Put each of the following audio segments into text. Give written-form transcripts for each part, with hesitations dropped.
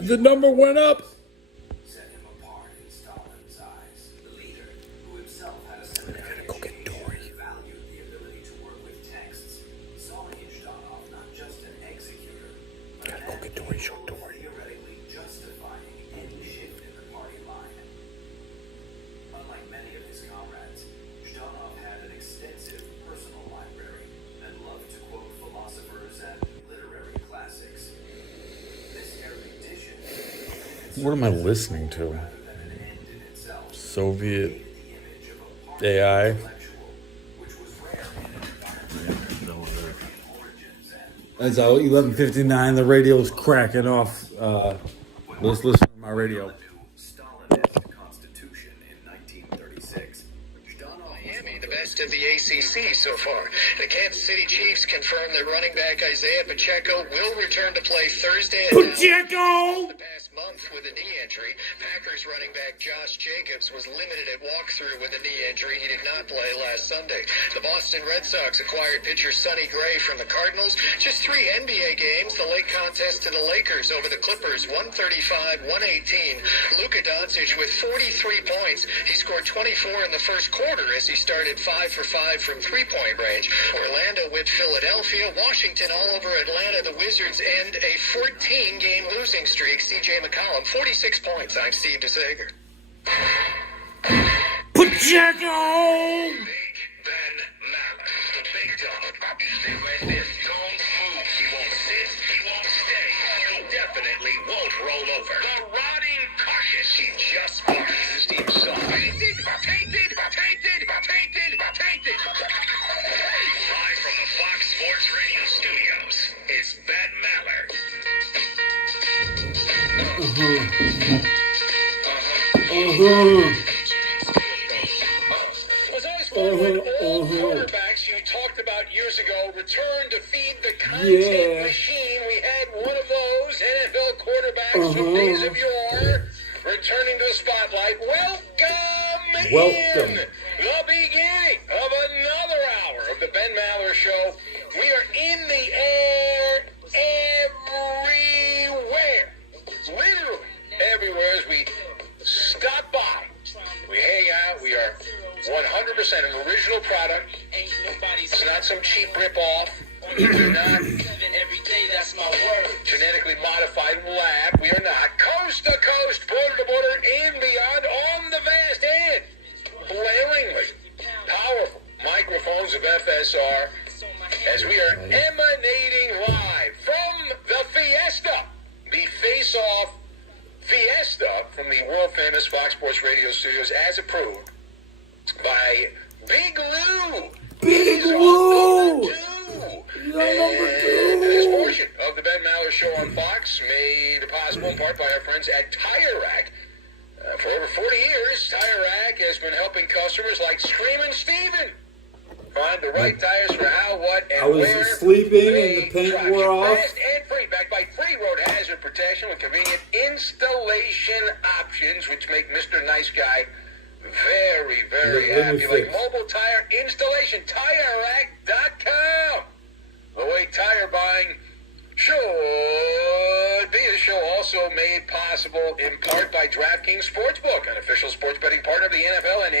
The number went up. Set him apart in Stalin's eyes. The leader, who himself had a Gotta seminary go get education Dory. and valued the ability to work with texts, saw in Zhdanov not just an executor, but Gotta an go get Dory, show advocate Dory. theoretically justifying any shift in the party line. Unlike many of his comrades, Zhdanov had an extensive personal library and loved to quote philosophers and literary classics. This erudition, What am I listening to? rather than an end in itself, Soviet created the image of a party AI. intellectual, which was rare in an environment of origins and That's how 11:59. The radio's cracking off. Let's listen to my radio. Stalinist constitution in 1936. Miami, the best of the ACC so far. The Kansas City Chiefs confirmed that running back Isaiah Pacheco will return to play Thursday. Pacheco! The past month with a knee injury. Packers running back Josh Jacobs was limited at walkthrough with a knee injury. He did not play last Sunday. The Boston Red Sox acquired pitcher Sonny Gray from the Cardinals. Just 3 NBA games. The late contest to the Lakers over the Clippers, 135-118. Luka Doncic with 43 points. He scored 24 in the first quarter as he started 5 for 5 from three-point range. Orlando with Philadelphia. Washington all over Atlanta. The Wizards end a 14-game losing streak. CJ McCollum, 46 points. I'm Steve DeSager. Pacheco! Big Ben Maller, the big dog. Stay right there. Kung Fu. He won't sit. He won't stay. He definitely won't roll over. The rotting carcass. He just barks. Steve Saw. Tainted. Live from the Fox Sports Radio studios, it's Ben Maller. Was always one when old quarterbacks you talked about years ago returned to feed the content machine. We had one of those NFL quarterbacks from days of yore returning to the spotlight. Welcome in the beginning of another hour of the Ben Maller Show. We are in the air everywhere, literally everywhere as we stop by. We hang out. We are 100% an original product. It's not some cheap rip-off. We're not genetically modified lab. We are not. Coast to coast, border to border, and beyond on the vast and blaringly powerful microphones of FSR as we are emanating live from the Fiesta, the face-off Fiesta from the world-famous Fox Sports Radio studios as approved by Big Lou. Big He's Lou! on number 2. This portion of the Ben Maller Show on Fox made possible in part by our friends at Tire Rack. For over 40 years, Tire Rack has been helping customers like Screamin' Steven find the right tires for how, what, and I was where sleeping and they the paint drive. wore off. Fast and free, backed by free road hazard protection with convenient installation options, which make Mr. Nice Guy very, very Let me happy. Like fix. mobile tire installation, TireRack.com. The way tire buying should be. The show also made possible in part by DraftKings Sportsbook, an official sports betting partner of the NFL and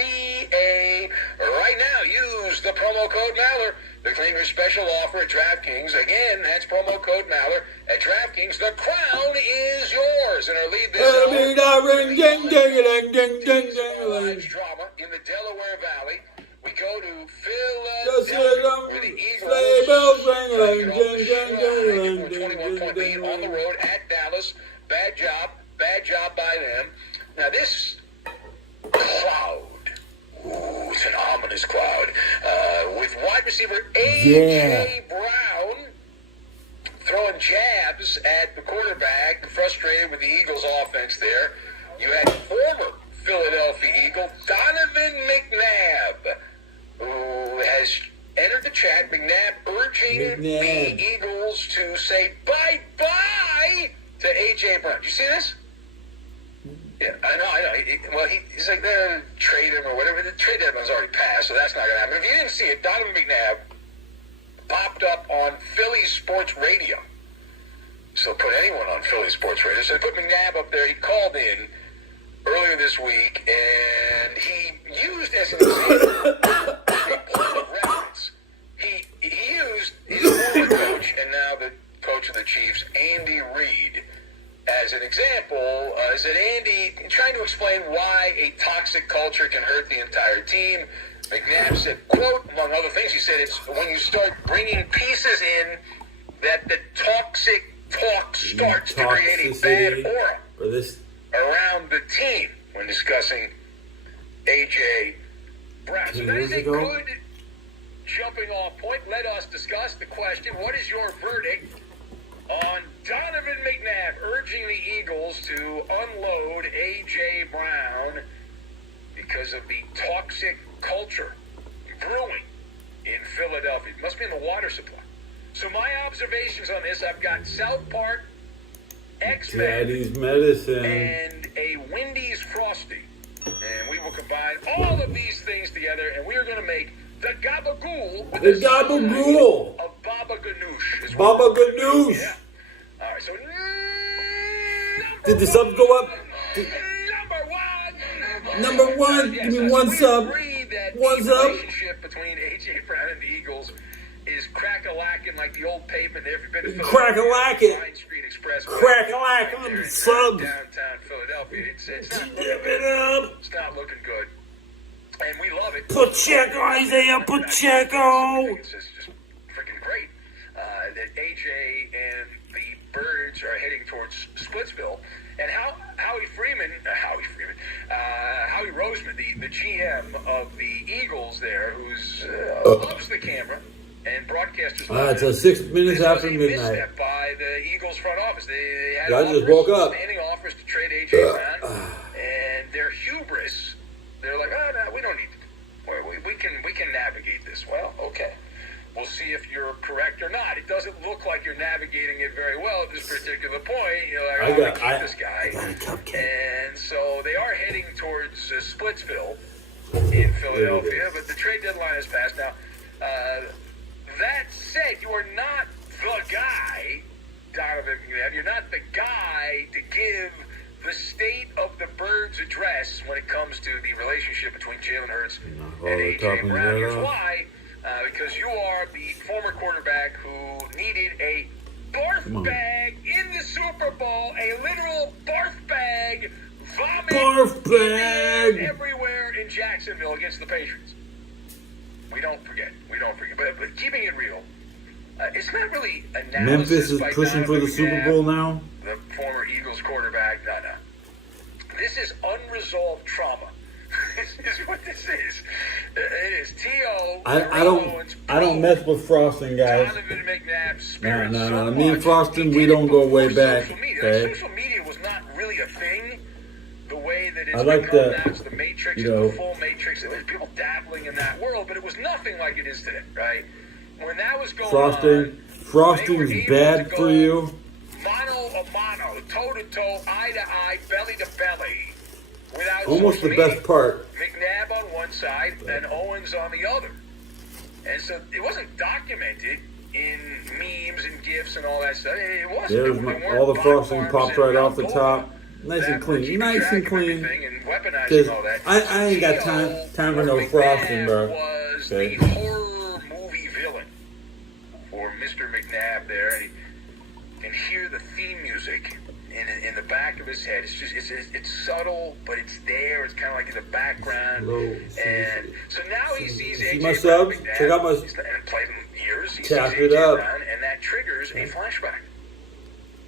NBA. Right now, use the promo code Maller to claim your special offer at DraftKings. Again, that's promo code Maller at DraftKings. The crown is yours. And our lead this hour, drama in the Delaware Valley. We go to Philadelphia, where the Eagles 21-point lead on the road at Dallas. Bad job by them. Now this cloud, it's an ominous cloud, with wide receiver A.J. Brown throwing jabs at the quarterback, frustrated with the Eagles' offense there. You had former Philadelphia Eagle Donovan McNabb, who has entered the chat. McNabb urging the Eagles to say bye-bye to A.J. Brown. Did you see this? Yeah, I know. He's like, trade him or whatever. The trade deadline's already passed, so that's not going to happen. If you didn't see it, Donovan McNabb popped up on Philly Sports Radio So put anyone on Philly Sports Radio. So they put McNabb up there. He called in earlier this week, and he used as an example a point of reference. He used his former coach and now the coach of the Chiefs, Andy Reid, as an example. Said Andy trying to explain why a toxic culture can hurt the entire team. McNabb said, quote, among other things, he said, it's when you start bringing pieces in that the toxic talk starts to create a bad aura around the team when discussing A.J. Brown. So that is a good jumping off point. Let us discuss the question, what is your verdict on Donovan McNabb urging the Eagles to unload A.J. Brown because of the toxic culture brewing in Philadelphia? It must be in the water supply. So my observations on this, I've got South Park, X-Men, Daddy's medicine, and a Wendy's Frosty. And we will combine all of these things together, and we are going to make the Gabagool with the Gabagool of Baba Ganoush. Baba Ganoush. Yeah. All right, so did the subs go up? Number one. Yes, Give me one sub. One the sub. relationship between A.J. Brown and the Eagles is crack-a-lacking like the old pavement every bit of Crack-a-lacking. Pine Street Express. Crack-a-lacking. Right there in Subs. downtown Philadelphia. It's not looking Give good. it up. It's not looking good. And we love it. Pacheco, Isaiah Pacheco. It's just freaking great that A.J. and the Birds are heading towards Splitsville. And Howie Roseman, the GM of the Eagles there, who's loves the camera and broadcasters. It's 6 minutes after Missed midnight. that by the Eagles front office. They had I just woke up. standing offers to trade A.J. Brown, and their hubris. They're like, oh no, we don't need to. We can navigate this. Well, okay. We'll see if you're correct or not. It doesn't look like you're navigating it very well at this particular point. You know, I want to keep this guy. I got a cupcake. And so they are heading towards Splitsville in Philadelphia, but the trade deadline has passed. Now, that said, you are not the guy, Donovan McNabb. You're not the guy to give the state of the Birds address when it comes to the relationship between Jalen Hurts and A.J. Brown. Here's why. Because you are the former quarterback who needed a barf bag in the Super Bowl, a literal barf bag, vomit Barf bag everywhere in Jacksonville against the Patriots. We don't forget. But keeping it real, it's not really analysis. Memphis is by pushing for Donovan the Super McNabb, Bowl now. the former Eagles quarterback. No. This is unresolved trauma. This is what this is. It is T.O. I don't mess with frosting, guys. Donovan McNabb's spirit. No. Me and Frosting, we don't go way back. Social media. Okay. Social media was not really a thing the way that it's I like become the, now. It's the Matrix, you know, it's the full Matrix. There was people dabbling in that world, but it was nothing like it is today, right? When that was going Frosting's on, bad for you. Mano a mano, toe to toe, eye to eye, belly to belly. Without Almost the social media. best part. McNabb on one side and Owens on the other. And so it wasn't documented in memes and GIFs and all that stuff. It wasn't. All the frosting popped right off the top. Nice and clean. Nice and clean. And weaponizing all that. I ain't got time for no frosting, bro. Was the horror movie villain for Mr. McNabb there. And you can hear the theme music in the back of his head. It's subtle, but it's there. It's kind of like in the background. And so now he sees AJ my subs. McNabb. Check out my. He's played in years. He Tap sees it AJ up. Brown, and that triggers a flashback.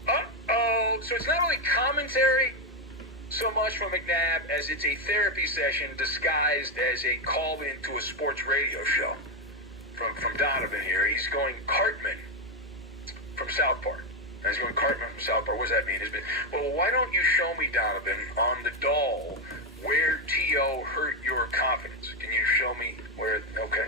Uh-oh. So it's not only commentary so much from McNabb as it's a therapy session disguised as a call-in to a sports radio show from Donovan here. He's going Cartman from South Park. He's going Cartman from South Park. What does that mean? Well, why don't you show me, Donovan, on the doll where T.O. hurt your confidence? Can you show me where? Okay,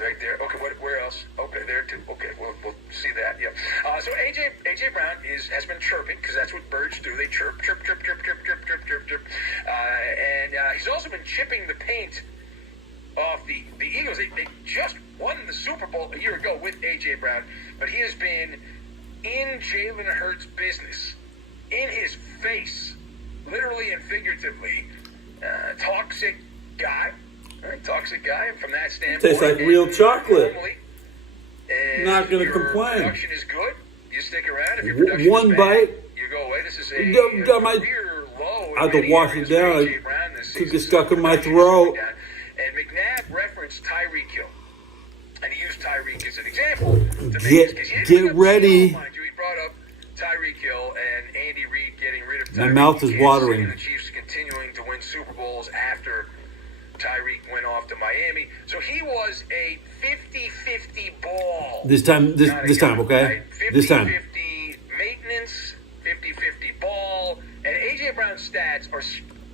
right there. Okay, where else? Okay, there too. Okay, we'll see that. Yeah. So AJ Brown has been chirping because that's what birds do. They chirp. And he's also been chipping the paint off the Eagles. They just won the Super Bowl a year ago with AJ Brown, but he has been in Jalen Hurts' business, in his face, literally and figuratively. Toxic guy. Toxic guy from that standpoint. Tastes like real chocolate. Normally, Not gonna if your complain. production is good, you stick around. If your production One is bad, bite. you go away. This is a Got my- career low. I had to in wash many it down. areas for A.J. Brown this Could season. get stuck in my Production is going throat. down. And McNabb referenced Tyreek Hill. And he used Tyreek as an example to make Get- this case. get ready. Mind you, he brought up Tyreek Hill and Andy Reid getting rid of Tyreek. My mouth is Kansas City watering. and the Chiefs continuing to win Super Bowls after Tyreek went off to Miami. So he was a 50-50 ball. This time, this time, okay? This time. 50-50 maintenance, 50-50 ball, and A.J. Brown's stats are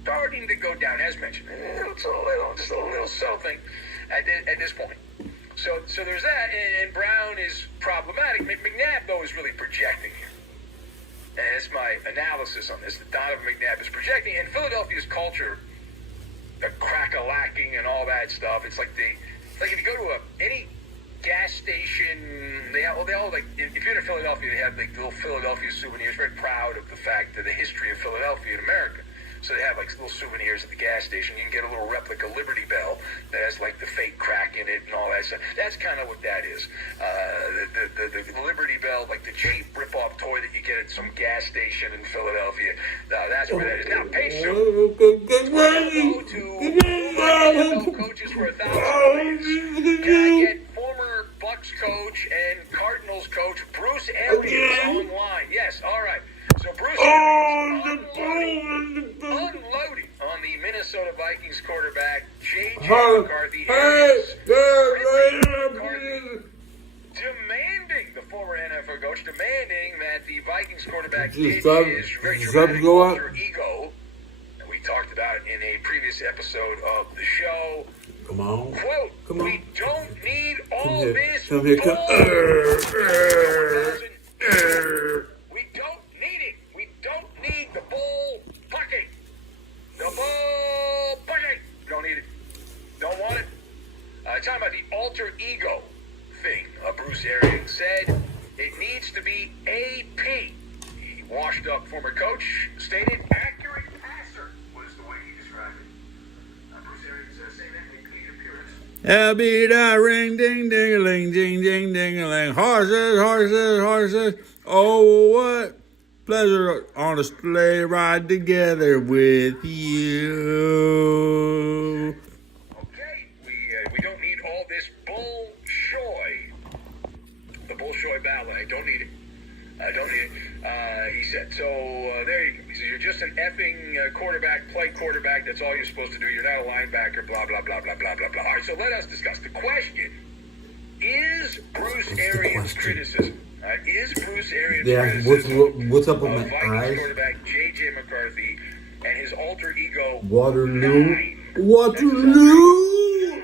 starting to go down, as mentioned. It's just a little something at this point. So there's that, and Brown is problematic. McNabb, though, is really projecting here. And that's my analysis on this. Donovan McNabb is projecting, and Philadelphia's culture, the crack-a-lacking and all that stuff. It's like if you go to any gas station, they all like, if you're in Philadelphia, they have like little Philadelphia souvenirs. Very proud of the fact that the history of Philadelphia in America. So they have like little souvenirs at the gas station. You can get a little replica Liberty Bell that has like the fake crack in it and all that stuff. That's kind of what that is. The Liberty Bell, like the cheap rip-off toy that you get at some gas station in Philadelphia. That's where that is. Now, Pacer, Get ready. go to NFL coaches for $1,000. Can I get former Bucks coach and Cardinals coach Bruce Arians online? Yes, all right. So Bruce Arians unloading on the Minnesota Vikings quarterback J.J. McCarthy. Demanding the former NFL coach, demanding that the Vikings quarterback Just ditch his very stop dramatic go up. alter ego that we talked about in a previous episode of the show. Come on. Quote, Come on. we don't need all here. this Come here. Come. We don't need it. We don't need the bull bucket. The bull bucket. Don't need it. Don't want it. Talking about the alter ego thing. Bruce Arians said it needs to be AP. The washed up former coach stated accurate passer was the way he described it. Bruce Arians saying that in a paid appearance. I'll be the ring, ding, ding, a ling, ding, ding, ding, a ling. Horses, horses, horses. Oh, what pleasure on a sleigh ride together with you. Okay, we don't need all this Bolshoi. The Bolshoi ballet. Don't need it. Don't need it. He said. So there you go. He said, you're just an effing quarterback, play quarterback. That's all you're supposed to do. You're not a linebacker. Blah blah blah blah blah blah blah. All right. So let us discuss the question: is Bruce Arians' criticism? Is Bruce Arians' criticism what's up with of my Vikings eyes? quarterback J.J. McCarthy and his alter ego Waterloo. 9? Waterloo. 9.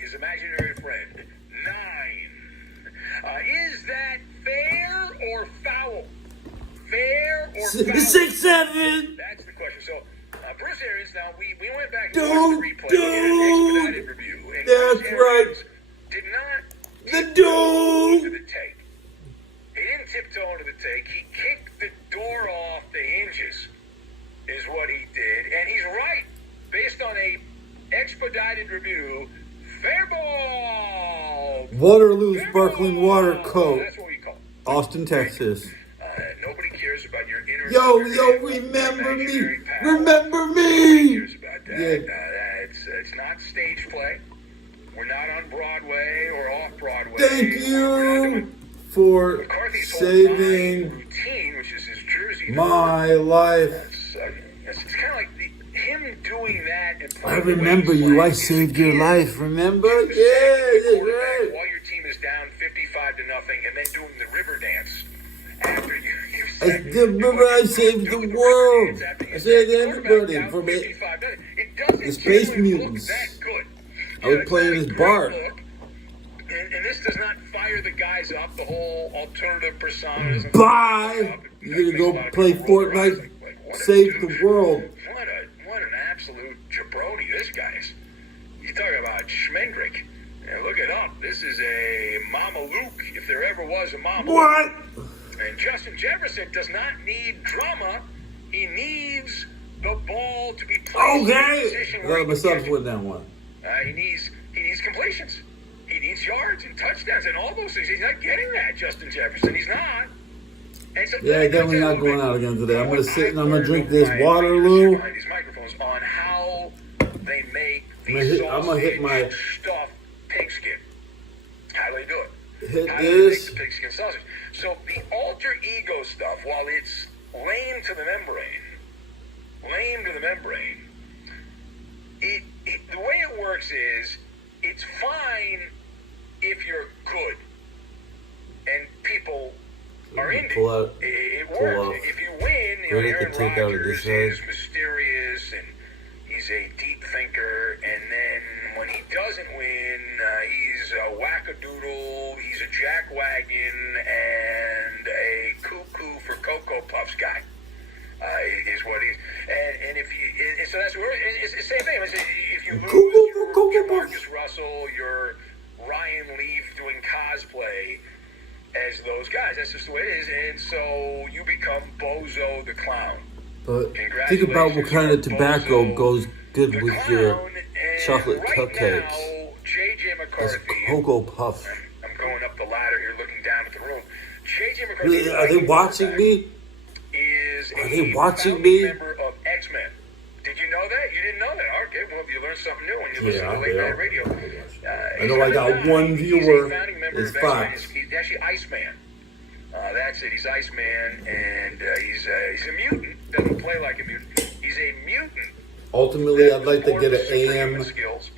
His imaginary friend. 9. Is that fair or foul? Fair or foul? 6-7. That's the question. So, Bruce Arians, now we went back and Dude, watched the replay. We did an expedited review. And That's Bruce right. Arians did not The tiptoe to dude. the tape. He didn't tiptoe into the take. He kicked the door off the hinges, is what he did. And he's right. Based on a expedited review, fair ball. Waterloo Fair sparkling ball. water coat. That's what we call it. Austin, Texas. Nobody cares about your inner. Yo, remember me. imaginary power. Remember Nobody me. cares about that. Yeah. It's not stage play. We're not on Broadway or off Broadway. Thank you for McCarthy's whole saving routine, which is his jersey. my life. It's kind of like him doing that. And I playing remember the way you. he's I playing saved is your key. life. Remember? The Yeah, second that's quarterback, right. while your team is down 55-0, and then doing the river dance after you. Remember, I saved the world. I saved everybody from it. It doesn't The Space generally Mutants. look that good. I was It's playing not a this great Bart. look, and this does not fire the guys up. The whole alternative persona doesn't Bye. fire them up. You're gonna Makes a go lot of play people roll their eyes Fortnite, what a save the douche. world. What an absolute jabroni this guy is. You talk about Schmendrick. And look it up. This is a Mama Luke, if there ever was a Mama Luke. What? And Justin Jefferson does not need drama. He needs the ball to be placed in a position I where he got can myself catch it. with that one. He needs completions. He needs yards and touchdowns and all those things. He's not getting that, Justin Jefferson. He's not. And so Yeah, definitely not going out again today. I'm gonna sit and I'm gonna drink this Waterloo. behind these microphones on how they make I'm gonna hit my stuffed pigskin. How do they do it? hit How do they make this. the pigskin sausage? So the alter ego stuff, while it's lame to the membrane, the way it works is it's fine if you're good and people are into Pull out. it. It pull works. off. If you win, Right at Aaron the take out of Rodgers this is mysterious and he's a deep thinker, and then when he doesn't win, he's a wackadoodle, he's a jackwagon, and a cuckoo for Cocoa Puffs guy. Is what he's, and if you, so that's where it's the same thing. If you lose, you're Marcus Russell, you're Ryan Leaf doing cosplay as those guys. That's just the way it is, and so you become Bozo the Clown. But think about what kind of tobacco goes good with your chocolate cupcakes. Now, JJ That's McCarthy. Cocoa Puffs. I'm going up the ladder here, looking down at the room. JJ McCarthy. Are they watching me? Are they watching me? Member of X-Men. Did you know that? You didn't know that? Okay, well, you learned something new when you listen Yeah, to Late yeah. Night Radio. I know I got one viewer. It's He's Fox. He's actually Iceman. That's it. He's Iceman, and he's a mutant. Doesn't play like a mutant. He's a mutant. Ultimately, I'd like to get an Superhuman AM skills.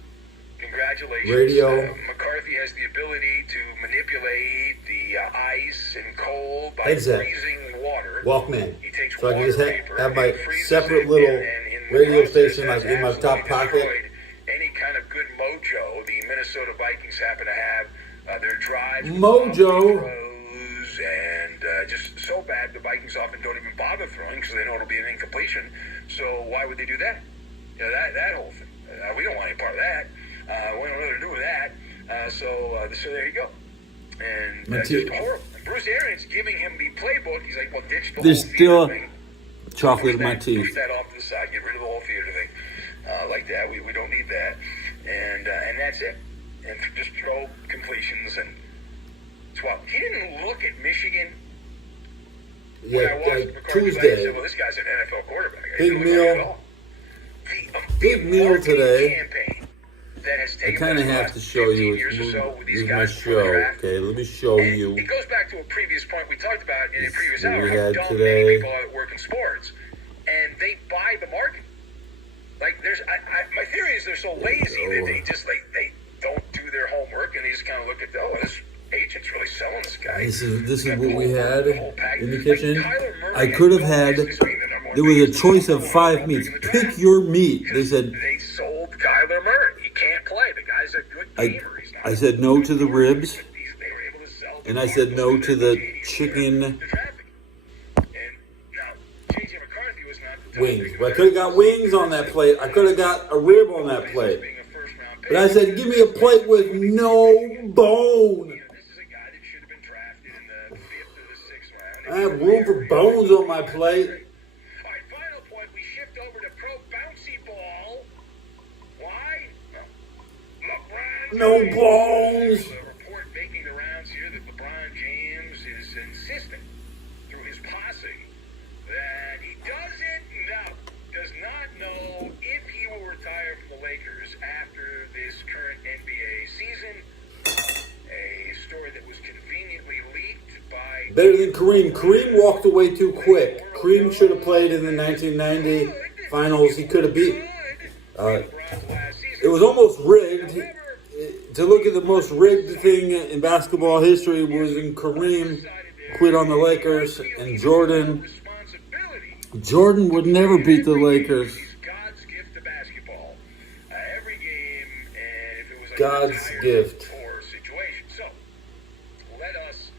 Congratulations. radio. McCarthy has the ability to manipulate the ice and cold by Headset. freezing water. Walkman. He takes So I can water just vapor have my and freezes separate it, little and in the radio process station has like in my top absolutely pocket. destroyed any kind of good mojo the Minnesota Vikings happen to have. Their drives with Mojo. throws and just so bad the Vikings often don't even bother throwing because they know it'll be an incompletion. So why would they do that? You know, that whole thing. We don't want any part of that. We don't know what to do with that. So there you go. And just horrible. And Bruce Arians giving him the playbook. He's like, well, ditch the There's whole still theater thing. chocolate in my Push teeth. that off to the side. Get rid of the whole theater thing. Like that. We don't need that. And that's it. And just throw completions and swap. He didn't look at Michigan. When I Yeah, watched McCarthy play, I Tuesday. said, well, this guy's an NFL quarterback. I Big didn't look at it at meal. all. Big meal marketing today. campaign that has I taken kind of place the have last to show 15 you. years or so with these Here's my guys before the show. draft. Okay, let me show And you. it goes back to a previous point we talked about in a previous What hour. we How had dumb today. many people are that work in sports, and they buy the market. Like my theory is they're so lazy that they just they don't do their homework and they just kind of look at this agent's really selling this guy. This is Got what the we whole- had the whole package. in the Like, kitchen. Kyler Murray I could have no had. business being the number one There was a biggest choice of overall 5 pick meats. in the Pick draft. your meat. They said. They sold Kyler Murray. He can't play. The guy's a good gamer. He's not I said no to the ribs, They were able to sell and I said no to the chicken the traffic. And now, JJ McCarthy was not the wings. But I could have got wings on that plate. I could have got a rib on that plate. being a first-round pick. But I said, give me a plate with no bone. You know, this is a guy that should have been drafted in the 5th or the 6th round. I have room for bones on my plate. All right, final point. We shift over to pro bouncy ball. Why? LeBron No James. bones. There's a report making the rounds here that LeBron James is insisting through his posse that he does not know if he will retire from the Lakers after this current NBA season. A story that was conveniently leaked by Better than Kareem. Kareem walked away too quick. Kareem should have played in the 1990 finals. He could have beat. It was almost rigged. To look at the most rigged thing in basketball history was when Kareem quit on the Lakers and Jordan would never beat the Lakers. God's gift to basketball. Every game, and if it was God's entire gift. poor situation. So, let us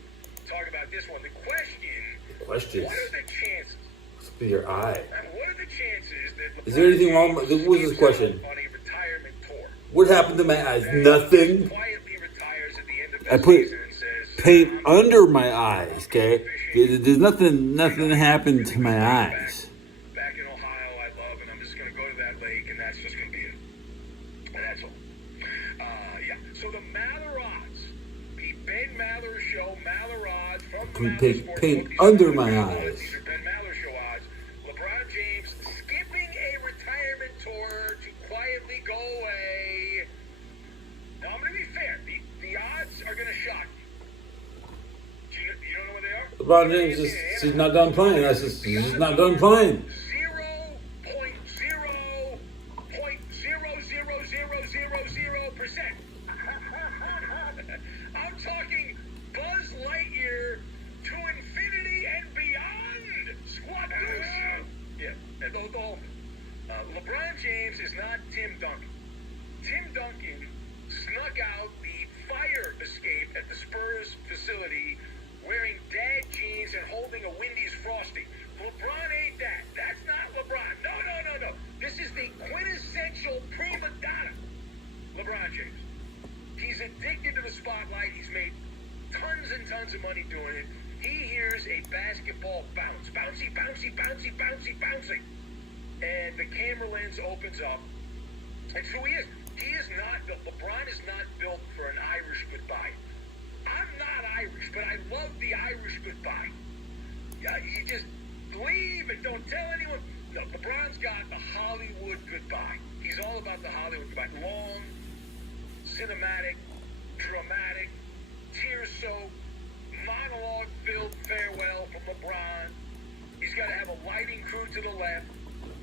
talk about this one. The question: Questions. what are the chances? Must be your eye. What are the chances that Is there anything wrong with- what was this question? on a retirement tour? What happened to my eyes? Nothing. Quietly retires at the end of I the put season and says, paint under my eyes, okay? There's nothing happened to my eyes. Back in Ohio, I love, and I'm just going to go to that lake, and that's just going to be it. And that's all. Yeah. So the Maller odds, the Ben Maller Show, Maller odds from the Maller Paint Sportsbook. under my eyes. These are Ben Maller Show odds. LeBron James skipping a retirement tour to quietly go away. Now, I'm going to be fair. The odds are going to shock you. You don't know what they are? LeBron James he's not done playing. He's just not done playing. 0.0000000%. I'm talking Buzz Lightyear to infinity and beyond. Squad goose. Yeah, and the LeBron James is not Tim Duncan. Tim Duncan snuck out the fire escape at the Spurs facility wearing dad jeans and holding a Wendy's Frosty. LeBron ain't that. That's not LeBron. No. This is the quintessential prima donna LeBron James. He's addicted to the spotlight. He's made tons and tons of money doing it. He hears a basketball bounce. Bouncy, bouncy, bouncy, bouncy, bouncy. And the camera lens opens up. And so he is. He is not, LeBron is not built for an Irish goodbye. I'm not Irish, but I love the Irish goodbye. Yeah, you just leave and don't tell anyone. No, LeBron's got the Hollywood goodbye. He's all about the Hollywood goodbye. Long, cinematic, dramatic, tear-soaked, monologue-filled farewell from LeBron. He's got to have a lighting crew to the left.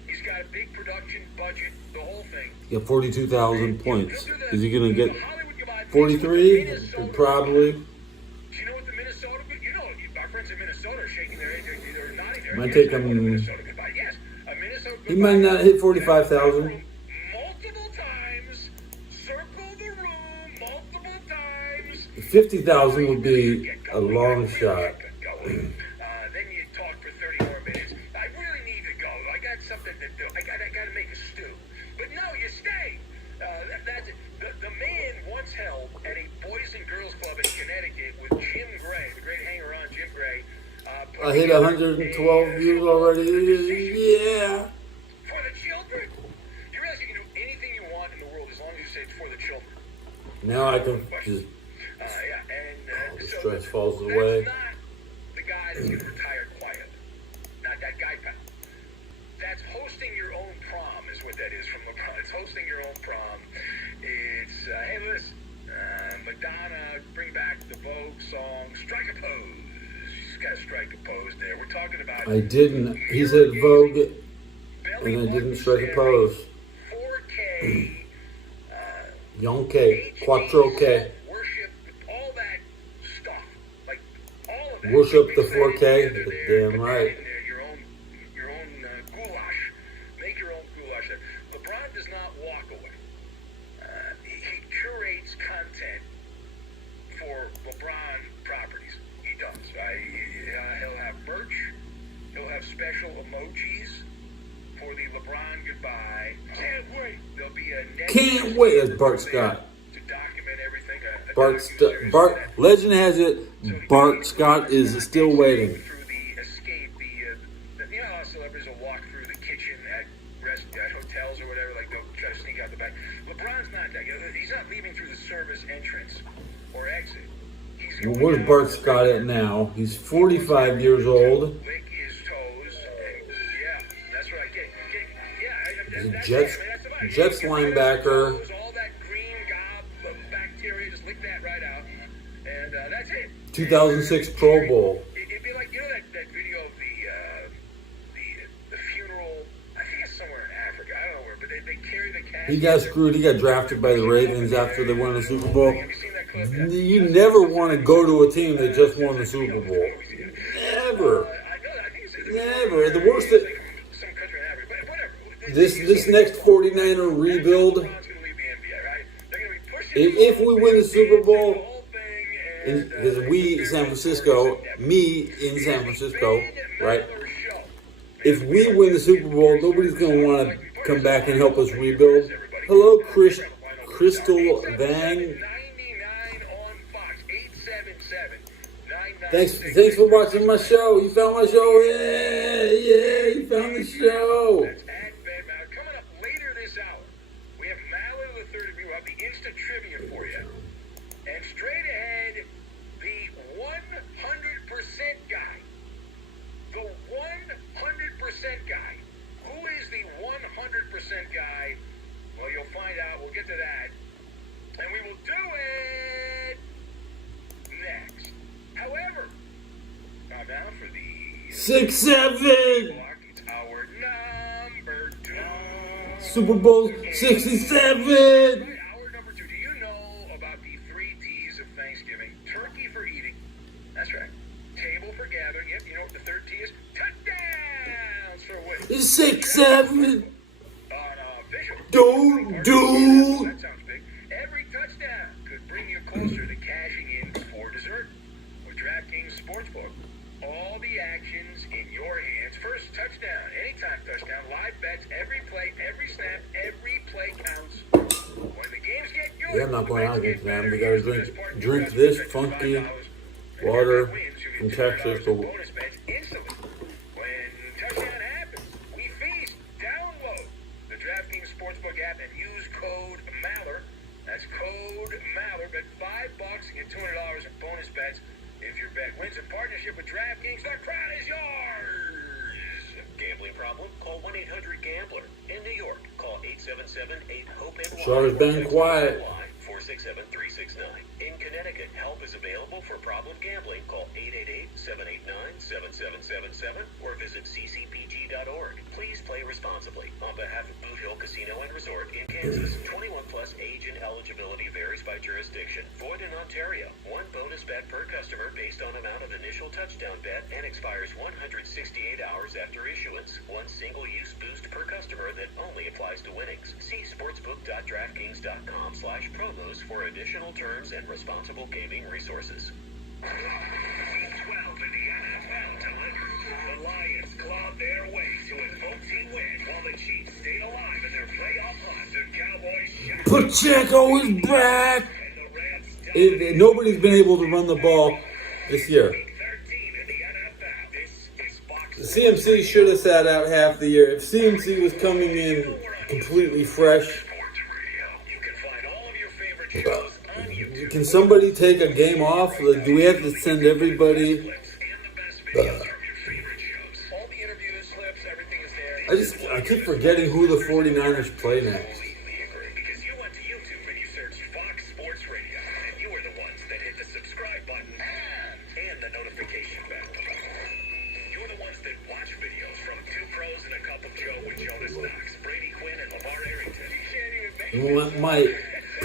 He's got a big production budget, the whole thing. He got 42,000 points. Is he going to get 43? Probably. Do you know what the Minnesota? You know, our friends in Minnesota are shaking their head. They're nodding their head. Might take him. Minnesota goodbye. Yes, a Minnesota goodbye. He might not hit 45,000. Multiple times. Circle the room multiple times. 50,000 would be a long shot. Then you talk for 30 more minutes. I really need to go. I got something to do. I got to make a stew. But no, you stay. That's it. The man once held at a Boys and Girls Club in Connecticut with Jim Gray, the great hanger-on Jim Gray. I hit 112 views already. Yeah. For the children. You realize you can do anything you want in the world as long as you say it's for the children. Now I can just. The stress falls away. That's not the guy that's going to retire quiet. Not that guy, pal. That's hosting your own prom is what that is from LeBron. It's hosting your own prom. It's, hey, listen, Madonna, bring back the Vogue song, Strike a Pose. She's got to strike a pose there. We're talking about... I didn't. He said Vogue, and I didn't strike a pose. 4K. Yonke, Quattro K. Worship, all that stuff. Like, all of that. Worship the 4K? They're Damn right. Your own goulash. Make your own goulash. LeBron does not walk away. He curates content for LeBron properties. He does. He'll have merch. He'll have special emojis for the LeBron goodbye. Can't wait. There'll be a Can't wait. That's Bart Scott. To document everything. Bart. Legend has it. Bart Scott is still waiting. Through the escape, you know how celebrities will walk through the kitchen at hotels or whatever, like they'll try to sneak out the back. LeBron's not that. He's not leaving through the service entrance or exit. He's Well, going where's out Bart to the Scott at now? He's 45 years old. lick his toes. And, yeah, that's right. He's a That's Jets- it, man. That's about it. Jets Get rid of linebacker. his toes, all that green gob of bacteria, just lick that right out. And that's it. 2006 Pro Bowl. It'd be like, you know that video of the funeral, I think it's somewhere in Africa, I don't know where, but they carry the casket. He got screwed. He got drafted by the Ravens after they won the Super Bowl. Have you seen that clip? You never want to go to a team that just won the Super Bowl. Never. I think it's Never. The worst that some country in Africa, but whatever. this next 49er rebuild, LeBron's gonna leave the NBA, right? They're gonna be pushing if we win the Super the Bowl, whole thing, because we San Francisco, me in San Francisco, right? If we win the Super Bowl, nobody's gonna want to come back and help us rebuild. Hello, Crystal Vang. 99 on Fox, 877-99 Thanks for watching my show. You found my show? Yeah, you found the show. That's at Ben Maller. Coming up later this hour, we have Maller the third of you. We'll have the Insta Trivia for you. And straight ahead, the 100% guy. The 100% guy. Who is the 100% guy? Well, you'll find out. We'll get to that. And we will do it next. However, time now for the 6-7 block. It's our number 2. Super Bowl 67. Hour number 2. Do you know about the 3 D's of Thanksgiving? Turkey for eating. That's right. Table for gathering. Yep, you know what the third T is? Touchdowns for winning. 6-7. Unofficial. Don't do. That sounds big. Every touchdown could bring you closer to cashing in before dessert. With DraftKings Sportsbook, all the actions in your hands. First touchdown, anytime touchdown, live bets, every play, every snap, every play counts. When the games get good, Yeah, I'm not going out the bets against get them. better. We gotta Here's the best part. drink You this guys bet funky $5, and water whoever wins, you from get Texas. $2 But in bonus bets instantly. When touchdown happens, we feast. Download the DraftKings Sportsbook app and use code Maller. That's code Maller. Bet $5 and get $200 in bonus bets. If your bet wins in partnership with DraftKings, the crown is yours. Gambling problem? Call 1-800-GAMBLER. In New York, call 877-8-HOPE-NY. Shaw's been quiet. 467-369. In Connecticut, help is available for problem gambling. Call 888-789-7777 or visit ccpg.org. Please play responsibly. On behalf of Blue Hill Casino and Resort in Kansas, 21 plus age and eligibility varies by jurisdiction. Void in Ontario. One bonus bet per customer based on amount of initial touchdown bet and expires 168 hours after issuance. One single-use boost per customer that only applies to winnings. See sportsbook.draftkings.com/promos for additional terms and responsible gaming resources. Week 12 in the NFL, Dylan. The Lions clawed their way to a 14 win while the Chiefs stayed alive in their playoff hunt. The Cowboys shot. Pacheco is back. And the Rams Nobody's been able to run the ball this year. Week 13 in the NFL. This is Fox. CMC should have sat out half the year. If CMC was coming in completely fresh, Sports Radio. You can find all of your favorite shows on YouTube. can somebody take a game off? Like, do we have to send everybody? Clips and the best videos from your favorite shows. All the interviews, clips, everything is there. I keep forgetting who the 49ers play next. Completely agree, because you went to YouTube and you searched Fox Sports Radio, and you were the ones that hit the subscribe button and the notification bell. You're the ones that watch videos from Two Pros and a Cup of Joe with Jonas Knox, Brady Quinn, and Lamar Arrington. You can't even make You want my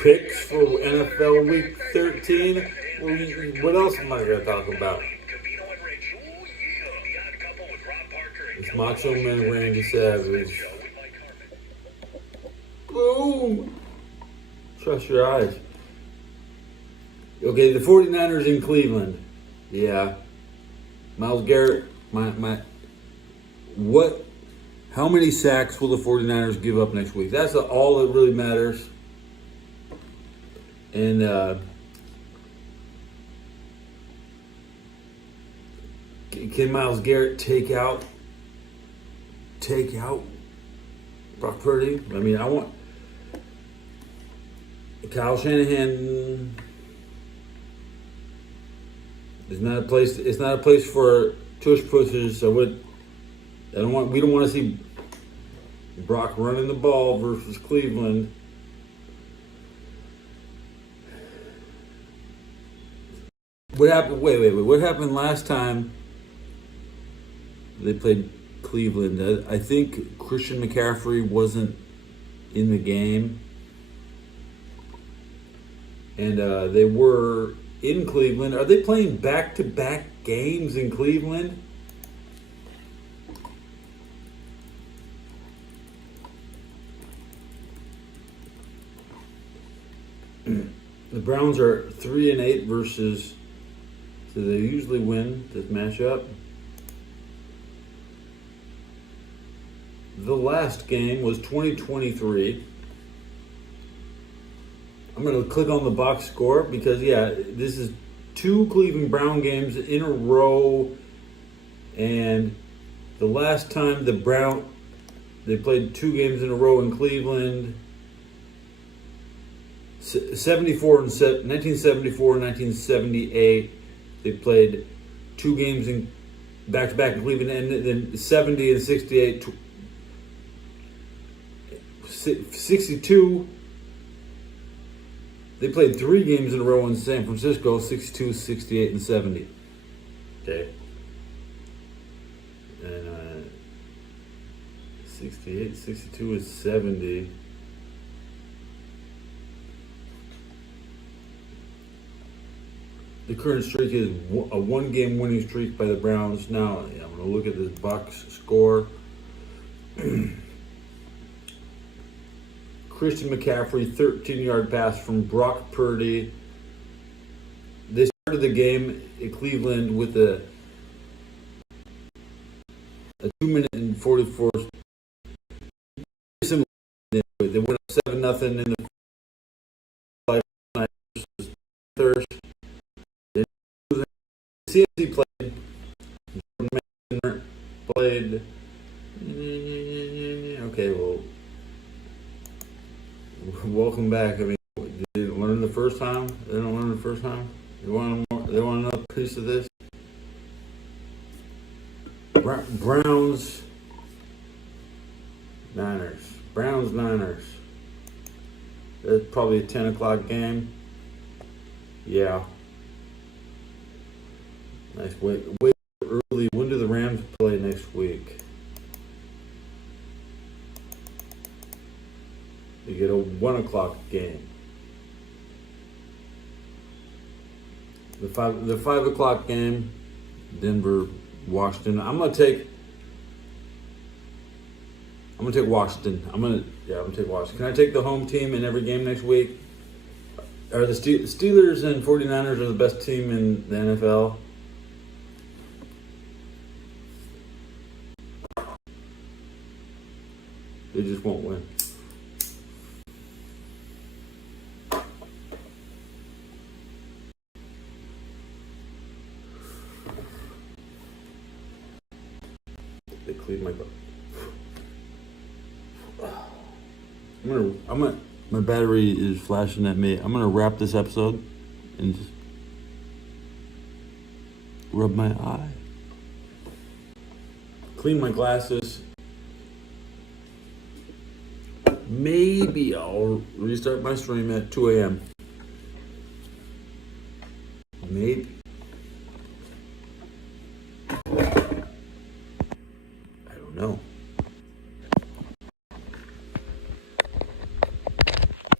picks for NFL Week 13? What else am I going to talk about? Cavino and Rich. Ooh, yeah. The Odd Couple with Rob Parker and It's Kelly Macho Rowland. Man Randy Savage. Show with Mike Harmon. Boom! Trust your eyes. Okay, the 49ers in Cleveland. Yeah. Myles Garrett, how many sacks will the 49ers give up next week? That's all that really matters. And can Myles Garrett take out Brock Purdy? I mean, I want Kyle Shanahan. It's not a place. It's not a place for tush pushers. We don't want to see Brock running the ball versus Cleveland. What happened? Wait. What happened last time they played Cleveland? I think Christian McCaffrey wasn't in the game, and they were in Cleveland. Are they playing back-to-back games in Cleveland? The Browns are 3-8 versus, so they usually win this matchup. The last game was 2023. I'm going to click on the box score because, yeah, this is 2 Cleveland Brown games in a row, and the last time they played 2 games in a row in Cleveland, 1974 and 1978, they played 2 games in back-to-back in Cleveland, and then 70 and 68, 62. They played 3 games in a row in San Francisco, 62, 68, and 70. Okay. And 68, 62 is 70. The current streak is a 1-game winning streak by the Browns. Now, I'm going to look at this box score. Christian McCaffrey, 13-yard pass from Brock Purdy. They started the game in Cleveland with a 2-minute and 44. They went up 7-0 in the Thursday. CMC played. Okay, well, welcome back. I mean, did they learn the first time? They don't learn the first time. They want more, they want another piece of this. Browns, Niners. Browns, Niners. That's probably a 10 o'clock game. Yeah. Nice. Wait early. When do the Rams play next week? You get a 1 o'clock game. The 5 o'clock game, Denver, Washington. I'm gonna take Washington. I'm gonna take Washington. Can I take the home team in every game next week? Are the Steelers and 49ers are the best team in the NFL? They just won't win. They cleaned my butt. My battery is flashing at me. I'm gonna wrap this episode and just rub my eye. Clean my glasses. Maybe I'll restart my stream at 2 a.m. Maybe.